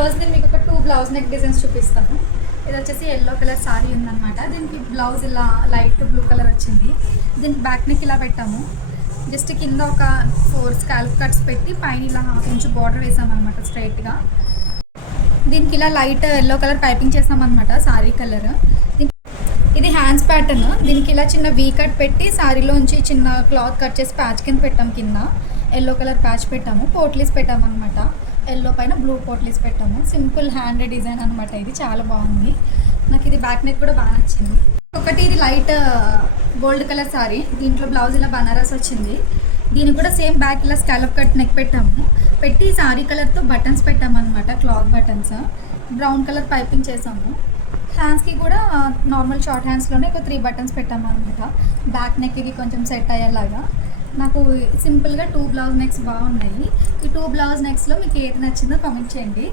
ఈరోజు నేను మీకు ఒక 2 బ్లౌజ్ నెక్ డిజైన్స్ చూపిస్తాను. ఇది వచ్చేసి ఎల్లో కలర్ సారీ ఉందన్నమాట. దీనికి బ్లౌజ్ ఇలా లైట్ బ్లూ కలర్ వచ్చింది. దీనికి బ్యాక్ నెక్ ఇలా పెట్టాము. జస్ట్ కింద ఒక 4 స్కాల్ప్ కట్స్ పెట్టి పైన ఇలా 1/2 ఇంచ్ బార్డర్ వేసామన్నమాట స్ట్రైట్గా. దీనికి ఇలా లైట్ ఎల్లో కలర్ పైపింగ్ చేసామన్నమాట సారీ కలర్. ఇది హ్యాండ్స్ ప్యాటర్న్. దీనికి ఇలా చిన్న వీ కట్ పెట్టి సారీలోంచి చిన్న క్లాత్ కట్ చేసి ప్యాచ్ కింద పెట్టాము. కింద ఎల్లో కలర్ ప్యాచ్ పెట్టాము, పోట్లీస్ పెట్టాము అనమాట. ఎల్లో పైన బ్లూ పోట్లీస్ పెట్టాము. సింపుల్ హ్యాండ్ డిజైన్ అనమాట. ఇది చాలా బాగుంది. నాకు ఇది బ్యాక్ నెక్ కూడా బాగా నచ్చింది. ఒకటి ఇది లైట్ గోల్డ్ కలర్ సారీ. దీంట్లో బ్లౌజ్ ఇలా బనారస్ వచ్చింది. దీనికి కూడా సేమ్ బ్యాక్ ఇలా స్కాలప్ కట్ నెక్ పెట్టాము. పెట్టి సారీ కలర్తో బటన్స్ పెట్టాము అనమాట. Cloth buttons brown colour piping చేసాము. హ్యాండ్స్కి కూడా నార్మల్ షార్ట్ హ్యాండ్స్లోనే ఒక 3 బటన్స్ పెట్టాము అనమాట. బ్యాక్ నెక్కి కొంచెం సెట్ అయ్యేలాగా. నాకు సింపుల్గా 2 బ్లౌజ్ నెక్స్ బాగున్నాయి. ఈ 2 బ్లౌజ్ నెక్స్లో మీకు ఏది నచ్చిందో కామెంట్ చేయండి.